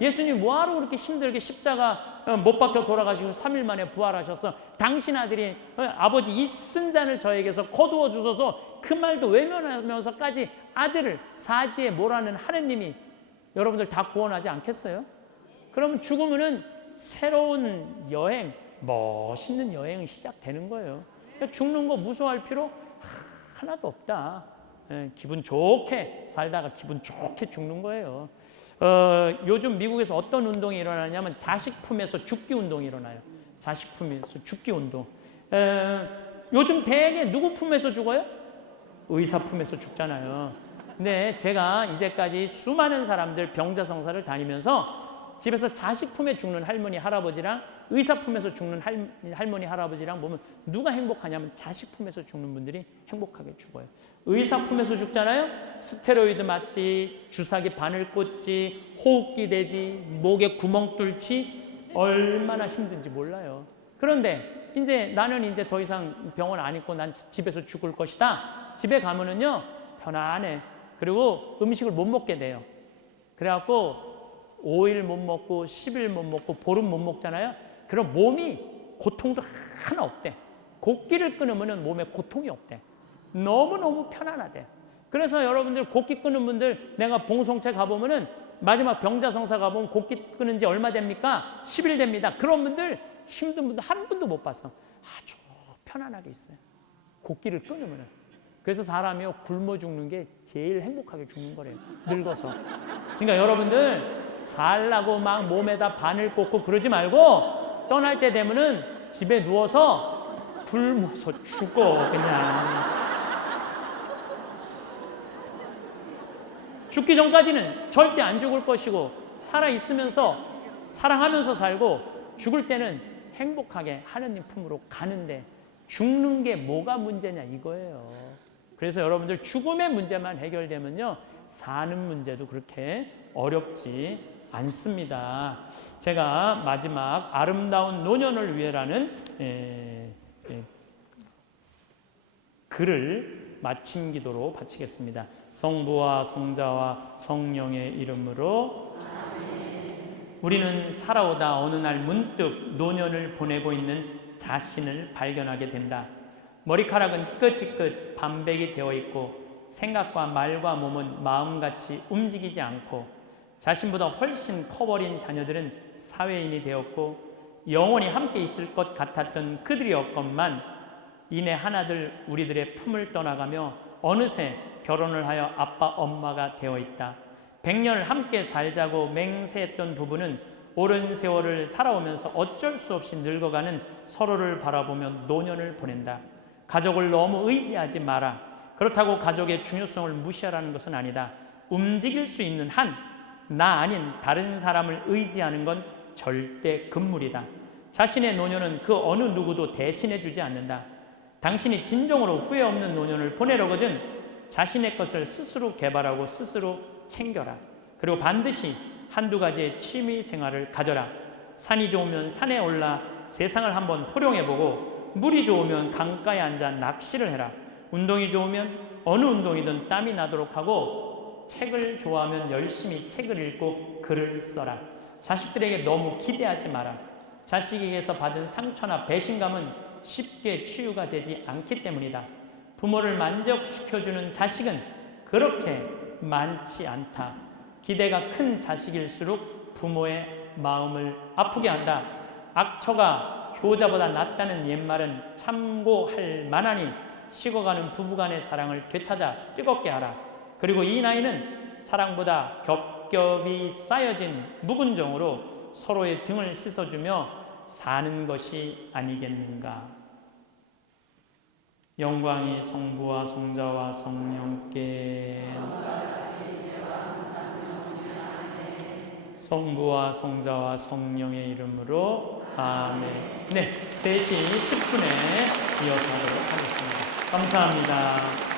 예수님 뭐하러 그렇게 힘들게 십자가 못 박혀 돌아가시고 3일 만에 부활하셔서 당신 아들이 아버지 이 쓴 잔을 저에게서 거두어 주소서 그 말도 외면하면서까지 아들을 사지에 몰아는 하느님이 여러분들 다 구원하지 않겠어요? 그러면 죽으면은 새로운 여행, 멋있는 여행이 시작되는 거예요. 그러니까 죽는 거 무서워할 필요 하나도 없다. 기분 좋게 살다가 기분 좋게 죽는 거예요. 요즘 미국에서 어떤 운동이 일어나냐면 자식 품에서 죽기 운동이 일어나요. 자식 품에서 죽기 운동. 요즘 대개 누구 품에서 죽어요? 의사 품에서 죽잖아요. 근데 제가 이제까지 수많은 사람들 병자성사를 다니면서 집에서 자식 품에 죽는 할머니 할아버지랑 의사 품에서 죽는 할머니 할아버지랑 보면 누가 행복하냐면 자식 품에서 죽는 분들이 행복하게 죽어요. 의사 품에서 죽잖아요. 스테로이드 맞지, 주사기 바늘 꽂지, 호흡기 대지, 목에 구멍 뚫지 얼마나 힘든지 몰라요. 그런데 이제 나는 이제 더 이상 병원 안 있고 난 집에서 죽을 것이다. 집에 가면은요 편안해. 그리고 음식을 못 먹게 돼요. 그래갖고 5일 못 먹고 10일 못 먹고 보름 못 먹잖아요. 그럼 몸이 고통도 하나 없대. 곡기를 끊으면 몸에 고통이 없대. 너무너무 편안하대. 그래서 여러분들 곡기 끊는 분들 내가 봉송체 가보면은 마지막 병자성사 가보면 곡기 끊은 지 얼마 됩니까? 10일 됩니다. 그런 분들 힘든 분들 한 분도 못 봤어. 아주 편안하게 있어요. 곡기를 끊으면은. 그래서 사람이요 굶어 죽는 게 제일 행복하게 죽는 거래요. 늙어서. 그러니까 여러분들 살라고 막 몸에다 바늘 꽂고 그러지 말고 떠날 때 되면은 집에 누워서 굶어서 죽어 그냥. 죽기 전까지는 절대 안 죽을 것이고 살아있으면서 사랑하면서 살고 죽을 때는 행복하게 하느님 품으로 가는데 죽는 게 뭐가 문제냐 이거예요. 그래서 여러분들 죽음의 문제만 해결되면요 사는 문제도 그렇게 어렵지 않습니다. 제가 마지막 아름다운 노년을 위해라는 글을 마침 기도로 바치겠습니다. 성부와 성자와 성령의 이름으로 아멘. 우리는 살아오다 어느 날 문득 노년을 보내고 있는 자신을 발견하게 된다. 머리카락은 희끗희끗 반백이 되어 있고 생각과 말과 몸은 마음같이 움직이지 않고 자신보다 훨씬 커버린 자녀들은 사회인이 되었고 영원히 함께 있을 것 같았던 그들이었건만 이내 하나둘 우리들의 품을 떠나가며 어느새 결혼을 하여 아빠 엄마가 되어 있다. 100년을 함께 살자고 맹세했던 부부는 오랜 세월을 살아오면서 어쩔 수 없이 늙어가는 서로를 바라보며 노년을 보낸다. 가족을 너무 의지하지 마라. 그렇다고 가족의 중요성을 무시하라는 것은 아니다. 움직일 수 있는 한 나 아닌 다른 사람을 의지하는 건 절대 금물이다. 자신의 노년은 그 어느 누구도 대신해 주지 않는다. 당신이 진정으로 후회 없는 노년을 보내려거든 자신의 것을 스스로 개발하고 스스로 챙겨라. 그리고 반드시 한두 가지의 취미 생활을 가져라. 산이 좋으면 산에 올라 세상을 한번 호령해보고 물이 좋으면 강가에 앉아 낚시를 해라. 운동이 좋으면 어느 운동이든 땀이 나도록 하고 책을 좋아하면 열심히 책을 읽고 글을 써라. 자식들에게 너무 기대하지 마라. 자식에게서 받은 상처나 배신감은 쉽게 치유가 되지 않기 때문이다. 부모를 만족시켜주는 자식은 그렇게 많지 않다. 기대가 큰 자식일수록 부모의 마음을 아프게 한다. 악처가 효자보다 낫다는 옛말은 참고할 만하니 식어가는 부부간의 사랑을 되찾아 뜨겁게 하라. 그리고 이 나이는 사랑보다 겹겹이 쌓여진 묵은 정으로 서로의 등을 씻어주며 사는 것이 아니겠는가. 영광이 성부와 성자와 성령께, 성부와 성자와 성령의 이름으로 아멘. 네, 3시 10분에 이어서 하도록 하겠습니다. 감사합니다.